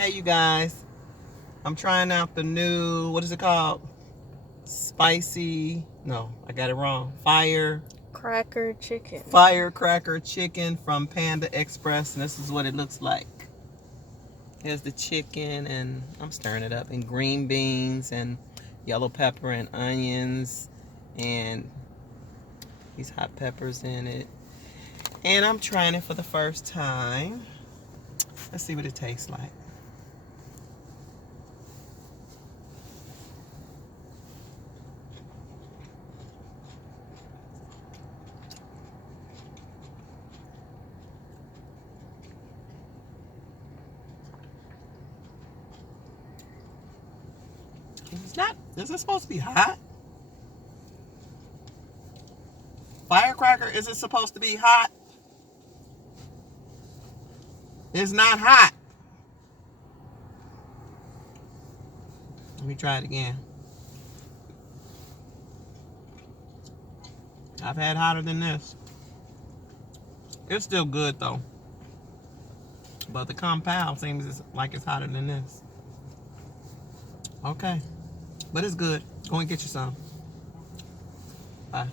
Hey, you guys. I'm trying out the new, what is it called? Spicy, no, I got it wrong. Cracker chicken. Firecracker chicken from Panda Express. And this is what it looks like. Here's the chicken, and I'm stirring it up. And green beans, and yellow pepper, and onions, and these hot peppers in it. And I'm trying it for the first time. Let's see what it tastes like. It's not, is it supposed to be hot? Firecracker, is it supposed to be hot? It's not hot. Let me try it again. I've had hotter than this. It's still good though. But the compound seems like it's hotter than this. Okay. But it's good. Go and get you some. Bye.